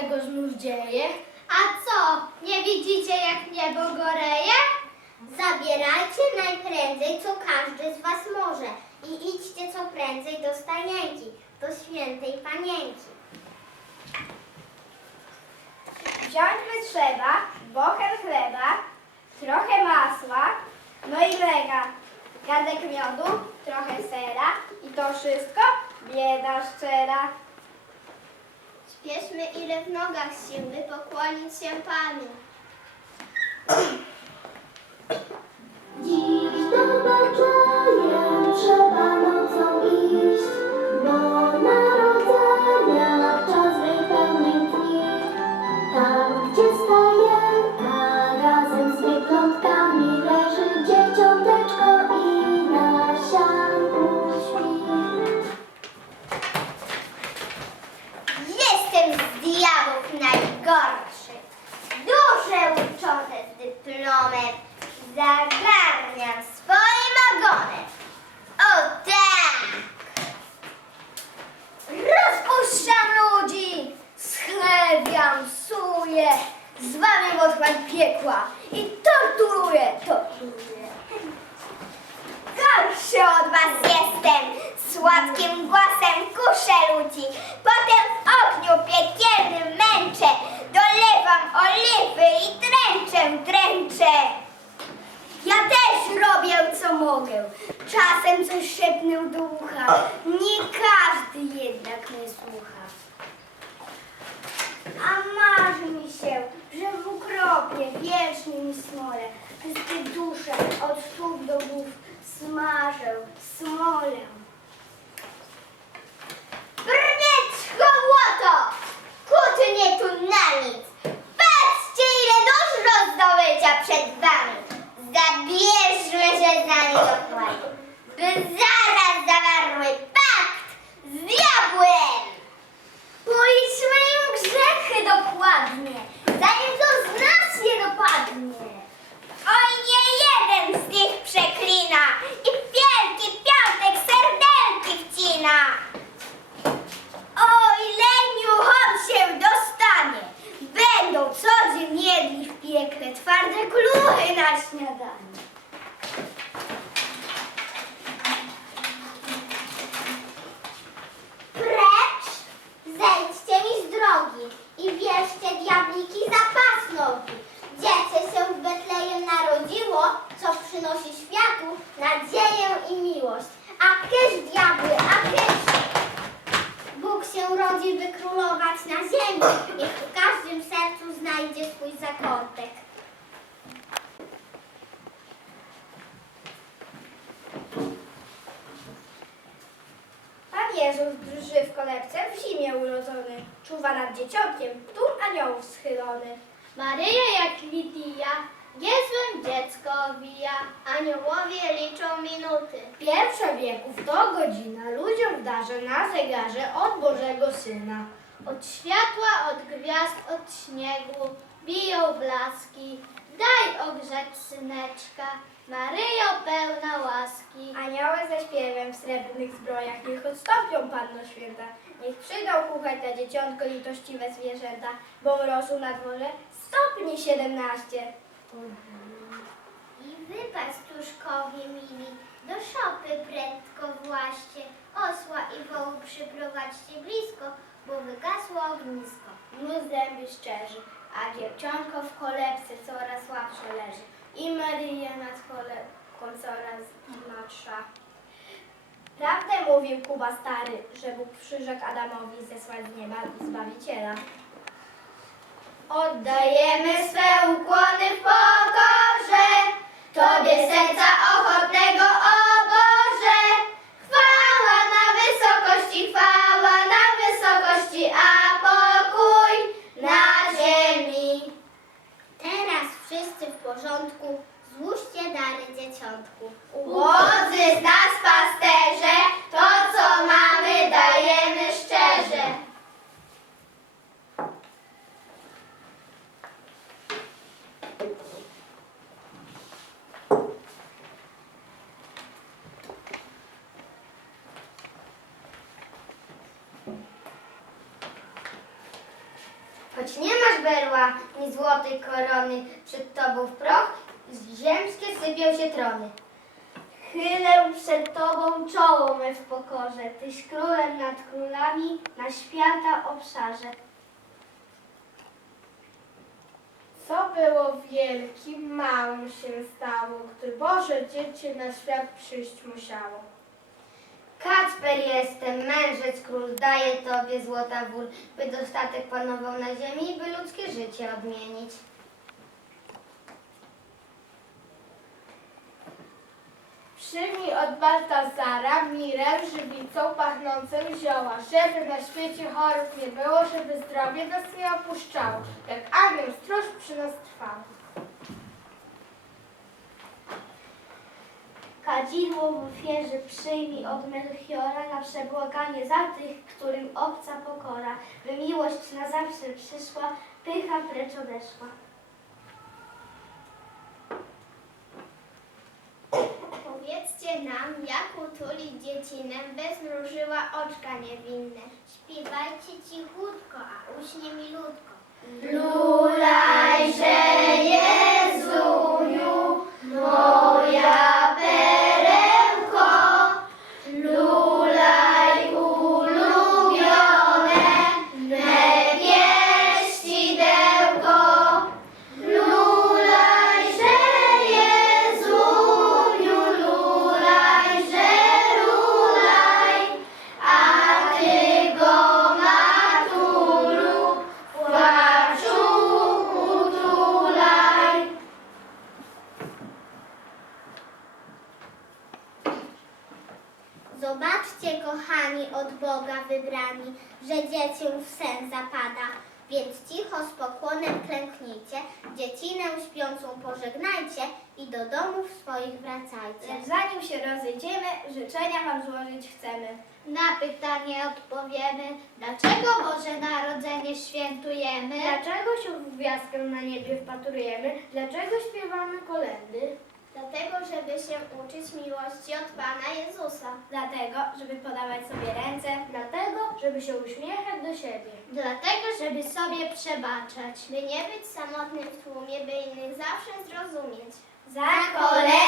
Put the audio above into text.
strasznego znów dzieje? A co, nie widzicie jak niebo goreje? Zabierajcie najprędzej, co każdy z was może i idźcie co prędzej do stajnienki, do świętej panienki. Wziąć by trzeba bochen chleba, trochę masła, no i mleka, garnek miodu, trochę sera i to wszystko bieda szczera. Śpieszmy ile w nogach sił, by pokłonić się Panu. Dziś Czasem coś szepnę do ucha. Nie każdy jednak mnie słucha. A marzy mi się, że w ukropie wiecznym smole wszystkie dusze od stóp do głów smażę, smolę. Brnieć hołoto! Kuty nie tu na nic. Patrzcie ile dusz do zdobycia przed wami. Zabierzmy się za na śniadanie. Precz, zejdźcie mi z drogi i bierzcie diabliki za pas nogi. Dziecię się w Betlejem narodziło, co przynosi światu nadzieję i miłość. A kysz diabły, a kysz! Bóg się rodzi, by królować na ziemi. Niech w każdym sercu znajdzie swój zakątek. Pan Jezus drży w kolebce w zimie urodzony, czuwa nad dzieciątkiem, tu aniołów schylony. Maryja jak Lidia, Jezłem dziecko owija, aniołowie liczą minuty. Pierwsza wieków to godzina ludziom darze na zegarze od Bożego Syna. Od światła, od gwiazd, od śniegu biją blaski. Daj ogrzeć syneczka, Maryjo pełna łaski. Anioły ze śpiewem w srebrnych zbrojach, niech odstąpią Panno Święta. Niech przyjdą kuchać dla dzieciątko litościwe zwierzęta, bo mrozu na dworze stopni siedemnaście. I wy, pastuszkowie mili, do szopy prędko właśnie. Osła i wołu przyprowadźcie blisko, bo wygasło ognisko. Mu zęby szczerzy, a dziewczonko w kolebce leży. I Maryja nad kolebką coraz młodsza. Prawdę mówił Kuba stary, że Bóg przyrzekł Adamowi zesłać z nieba Zbawiciela. Oddajemy swe ukłony w pokorze, Tobie serca ochotnego, choć nie masz berła, ni złotej korony, przed tobą w proch, ziemskie sypią się trony. Chylę przed Tobą czoło me w pokorze, Tyś królem nad królami na świata obszarze. Co było wielkim, małym się stało, gdy Boże dziecię na świat przyjść musiało. Kacper jestem, mężec król, daję tobie złota wól, by dostatek panował na ziemi by ludzkie życie odmienić. Przyjmij od Baltazara mirę żywicą pachnącą zioła, żeby na świecie chorób nie było, żeby zdrowie nas nie opuszczało, jak anioł stróż przy nas trwał. Kadzidło w ofierze przyjmij od Melchiora na przebłaganie za tych, którym obca pokora, by miłość na zawsze przyszła, pycha precz odeszła. Powiedzcie nam, jak utulić dziecinę, by zmrużyła oczka niewinne. Śpiewajcie cichutko, a uśnie milutko. Lulajże Jezuju, że dziecię w sen zapada. Więc cicho z pokłonem klęknijcie, dziecinę śpiącą pożegnajcie i do domów swoich wracajcie. Lecz zanim się rozejdziemy, życzenia wam złożyć chcemy. Na pytanie odpowiemy, dlaczego Boże Narodzenie świętujemy? Dlaczego się w gwiazdkę na niebie wpatrujemy? Dlaczego śpiewamy kolendy? Dlatego, żeby się uczyć miłości od Pana Jezusa. Dlatego, żeby podawać sobie ręce. Dlatego, żeby się uśmiechać do siebie. Dlatego, żeby sobie przebaczać. By nie być samotnym w tłumie, by innych zawsze zrozumieć. Za zdrowia